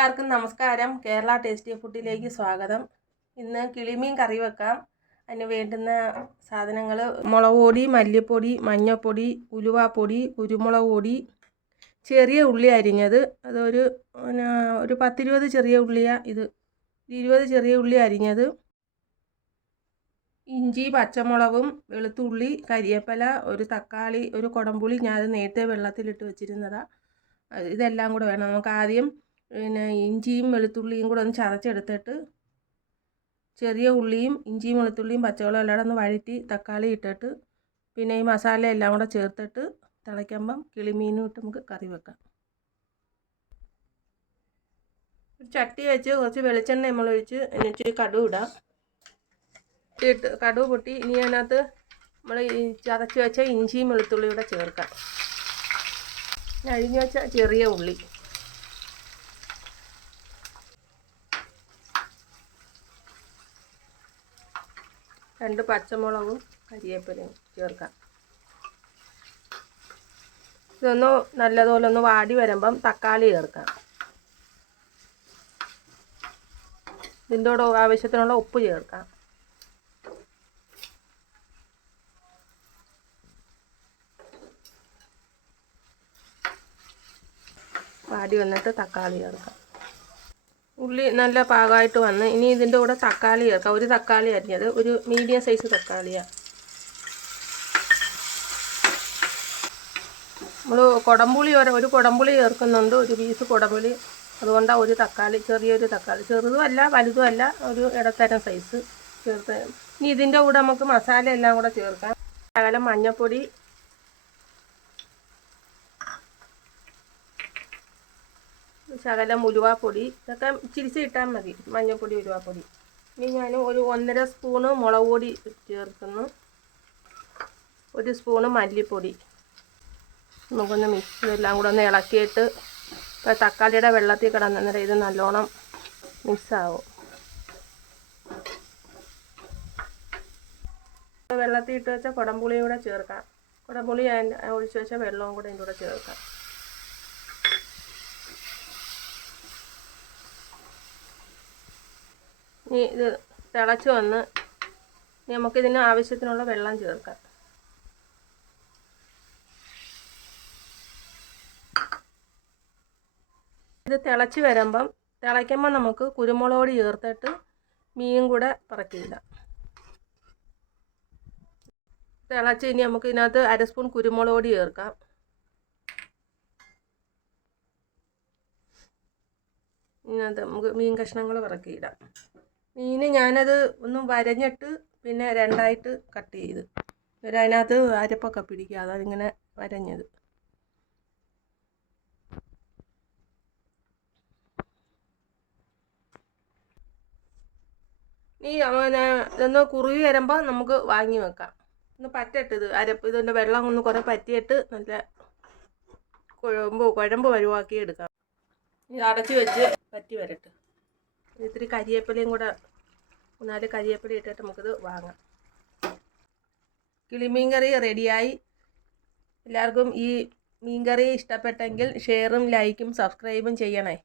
എല്ലാവർക്കും നമസ്കാരം. കേരള ടേസ്റ്റി ഫുഡിലേക്ക് സ്വാഗതം. ഇന്ന് കിളിമീൻ കറി വെക്കാം. അതിന് വേണ്ടുന്ന സാധനങ്ങൾ: മുളക് പൊടി, മല്ലിപ്പൊടി, മഞ്ഞൾപ്പൊടി, ഉലുവാപ്പൊടി, കുരുമുളക് പൊടി, ചെറിയ ഉള്ളി അരിഞ്ഞത്. അതൊരു 10-20 ചെറിയ ഉള്ളിയാണ്. ഇത് 20 ചെറിയ ഉള്ളി അരിഞ്ഞത്, ഇഞ്ചി, പച്ചമുളകും, വെളുത്തുള്ളി, കരിയേപ്പില, ഒരു തക്കാളി, ഒരു കുടംപുളി. ഞാനത് നേരത്തെ വെള്ളത്തിലിട്ട് വെച്ചിരുന്നതാണ്. ഇതെല്ലാം കൂടെ വേണം. നമുക്ക് ആദ്യം ഇഞ്ചിയും വെളുത്തുള്ളിയും കൂടെ ഒന്ന് ചതച്ചെടുത്തിട്ട്, ചെറിയ ഉള്ളിയും ഇഞ്ചിയും വെളുത്തുള്ളിയും പച്ചമുളകും എല്ലാം ഒന്ന് വഴറ്റി തക്കാളി ഇട്ടിട്ട്, പിന്നെ ഈ മസാല എല്ലാം കൂടെ ചേർത്തിട്ട് തിളയ്ക്കുമ്പം കിളിമീനും ഇട്ട് നമുക്ക് കറി വെക്കാം. ഒരു ചട്ടി വെച്ച് കുറച്ച് വെളിച്ചെണ്ണ നമ്മൾ ഒഴിച്ച് എന്നിട്ട് കടുക് ഇടാം. കടുക് പൊട്ടി ഇനി അതിനകത്ത് നമ്മൾ ഈ ചതച്ച് വെച്ച ഇഞ്ചിയും വെളുത്തുള്ളിയും കൂടെ ചേർക്കാം. അരിഞ്ഞു വെച്ച ചെറിയ ഉള്ളി, രണ്ട് പച്ചമുളകും കരിവേപ്പിലയും ചേർക്കാം. ഇതൊന്ന് നല്ലതുപോലെ ഒന്ന് വാടി വരുമ്പം തക്കാളി ചേർക്കാം. ഇതിൻ്റെ കൂടെ ആവശ്യത്തിനുള്ള ഉപ്പ് ചേർക്കാം. വാടി വന്നിട്ട് തക്കാളി ചേർക്കാം. ഉള്ളി നല്ല പാകമായിട്ട് വന്ന് ഇനി ഇതിൻ്റെ കൂടെ തക്കാളി ചേർക്കാം. ഒരു തക്കാളി അരിഞ്ഞത്, ഒരു മീഡിയം സൈസ് തക്കാളിയാണ്. നമ്മൾ കുടംപുളി ഒരു കുടംപുളി ചേർക്കുന്നുണ്ട്, ഒരു പീസ് കുടംപുളി. അതുകൊണ്ടാണ് ഒരു തക്കാളി, ചെറിയൊരു തക്കാളി, ചെറുതുമല്ല വലുതുമല്ല, ഒരു ഇടത്തരം സൈസ് ചേർത്ത്. ഇനി ഇതിൻ്റെ കൂടെ നമുക്ക് മസാല എല്ലാം കൂടെ ചേർക്കാം. ശകലം മഞ്ഞൾപ്പൊടി, ശകലം ഉലുവാപ്പൊടി, ഇതൊക്കെ ഇച്ചിരിച്ച് ഇട്ടാൽ മതി. മഞ്ഞൾപ്പൊടി, ഉലുവാപ്പൊടി. ഇനി ഞാൻ ഒരു 1.5 സ്പൂണ് മുളക് പൊടി ചേർക്കുന്നു, 1 സ്പൂണ് മല്ലിപ്പൊടി. നമുക്കൊന്ന് ഇതെല്ലാം കൂടെ ഒന്ന് ഇളക്കിയിട്ട്, ഇപ്പോൾ തക്കാളിയുടെ വെള്ളത്തിൽ കിടന്നേരം ഇത് നല്ലോണം മിക്സാവും. വെള്ളത്തിൽ ഇട്ട് വെച്ച കുടംപുളിയും കൂടെ ചേർക്കാം. കുടംപുളി ഒഴിച്ച് വെച്ച വെള്ളവും കൂടെ ഇതിൻ്റെ കൂടെ ചേർക്കാം. ഇനി ഇത് തിളച്ച് വന്ന് നമുക്കിതിന് ആവശ്യത്തിനുള്ള വെള്ളം ചേർക്കാം. ഇത് തിളയ്ക്കുമ്പം നമുക്ക് കുരുമുളക് പൊടി ചേർത്തിട്ട് മീൻ കൂടെ പറക്കിയിടാം. തിളച്ച് ഇനി നമുക്ക് ഇതിനകത്ത് 1/2 സ്പൂൺ കുരുമുളക് പൊടി ചേർക്കാം. ഇതിനകത്ത് നമുക്ക് മീൻ കഷ്ണങ്ങൾ പറക്കിയിടാം. മീൻ ഞാനത് ഒന്ന് വരഞ്ഞിട്ട് പിന്നെ 2ആയിട്ട് കട്ട് ചെയ്ത്, അതിനകത്ത് അരപ്പൊക്കെ പിടിക്കുക, അതാണ് ഇങ്ങനെ വരഞ്ഞത്. ഈ ഇതൊന്ന് കുറുകി വരുമ്പോൾ നമുക്ക് വാങ്ങി വെക്കാം. ഒന്ന് പറ്റിട്ട് ഇതിൻ്റെ വെള്ളം ഒന്ന് കുറേ പറ്റിയിട്ട് നല്ല കുഴമ്പ് വലുവാക്കി എടുക്കാം. ഇത് അടച്ച് വെച്ച് പറ്റി വരട്ടെ. ഇത്തിരി കരിവേപ്പിലയും കൂടെ, 4 കരിവേപ്പില ഇട്ടിട്ട് നമുക്കിത് വാങ്ങാം. കിളിമീൻ കറി റെഡിയായി. എല്ലാവർക്കും ഈ മീൻ കറി ഇഷ്ടപ്പെട്ടെങ്കിൽ ഷെയറും ലൈക്കും സബ്സ്ക്രൈബും ചെയ്യണേ.